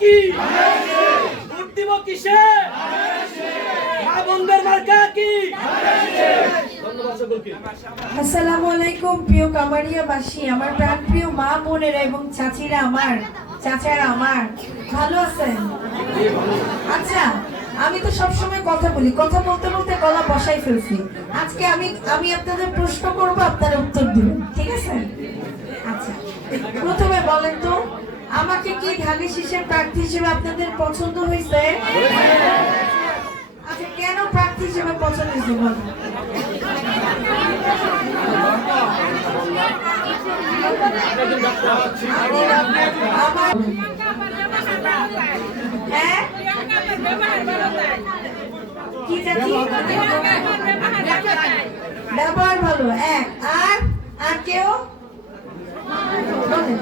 কি ভোট দিব কিসে মা বোনদের মার্কা কি আসসালামু আলাইকুম প্রিয় কামারিয়াবাসী, আমার প্রাণপ্রিয় মা বোনেরা এবং চাচিরা আমার, চাচারা আমার, ভালো আছেন? আচ্ছা, আমি তো সবসময় কথা বলি, কথা বলতে বলতে গলা বসাই ফেলছি। আজকে আমি আপনাদের প্রশ্ন করব, আপনারা উত্তর দিবেন, ঠিক আছে? আচ্ছা, প্রথমে বলেন তো, আমাকে কি ধানি শীষের প্রার্থী হিসেবে আপনাদের পছন্দ হয়েছে? আচ্ছা, কেন প্রার্থী হিসেবে পছন্দ হয়েছে বলেন? হ্যাঁ, কি চাচি? ব্যবহার ভালো, এক। আর কেউ বলেন,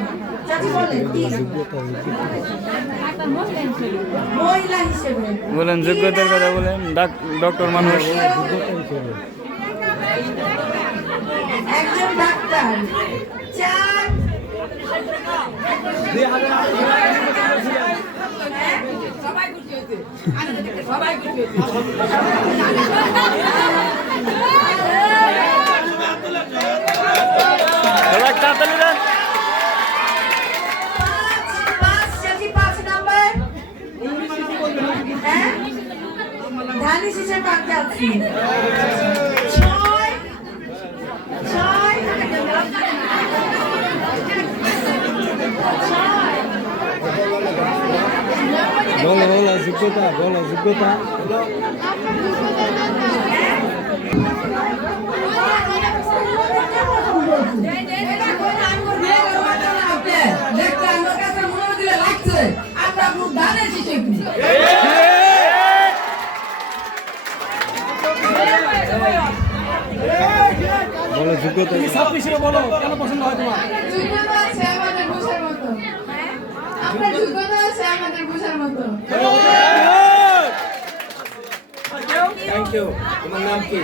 চাচি বলেন কি? মহিলা হিসেবে বলেন, যোগ্যতার কথা বলেন, ডক্টর মানুষ। একজন ডাক্তার। চার, তাড়াতাড়ি দেন। পাঁচ, চাচি 5 নাম্বার। হ্যাঁ, ধানি শীষের প্রার্থী আছি। ছয়, ছয়, বলো যোগ্যতা, বলো যোগ্যতা। বলো যোগ্যতা। বলো কেন পছন্দ হয় তোমার? যোগ্যতা আছে আমাদের বোঝার মতো। আপনার যোগ্যতা আছে আমাদের বোঝার মতো। Thank you. তোমার নাম কি?